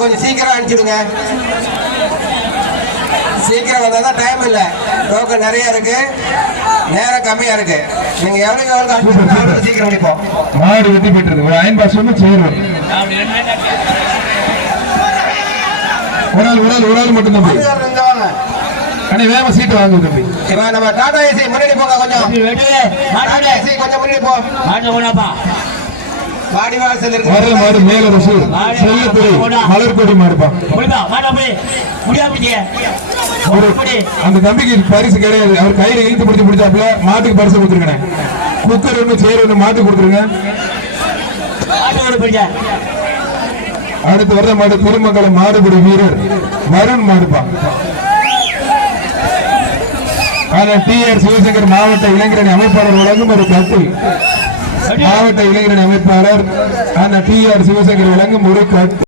கொஞ்சம் சீக்கிரம் அனுப்பிச்சுடுங்க. சீக்கிரம் வந்தாதான் டைம் இல்லை. டோக்கன் நிறைய இருக்கு, நேரம் கம்மியா இருக்கு. நீங்க எவ்வளவு சீக்கிரம் அனுப்போம். மாடு வெட்டி போயிட்டு ஒரு அயன் பாஸ் சேரும். ஒரு ஆள் மட்டும் தான் அண்ணே வேகமா சீட்டு வாங்க தம்பி. நம்ம டாடா ஏசி முன்னாடி போங்க, கொஞ்சம் டாடா ஏசி கொஞ்சம் முன்னாடி போ. வாடி வாசல் இருக்கு. வரல மாடு மேல ரசூ செல்லத்துறை மலர்கொடி மாடுப்பா. அந்த தம்பிக்கு பரிசு கிடையாது. அவர் கையில இழுத்து பிடிச்சு பிடிச்சாப்புல மாட்டுக்கு பரிசு கொடுத்துருக்கேன். குக்கர் ஒண்ணு சேர் ஒண்ணு மாட்டுக்கு கொடுத்துருங்க. அடுத்து வர்ற மாடு திருமங்கலம் மாடுபிடி வீரர் வருண் மாடுப்பா. டிஆர் சிவசங்கர் மாவட்ட இளைஞரணி அமைப்பாளர் வழங்கும் ஒரு கட்டில். மாவட்ட இளைஞரணி அமைப்பாளர் டிஆர் சிவசங்கர் வழங்கும் ஒரு கட்டில்.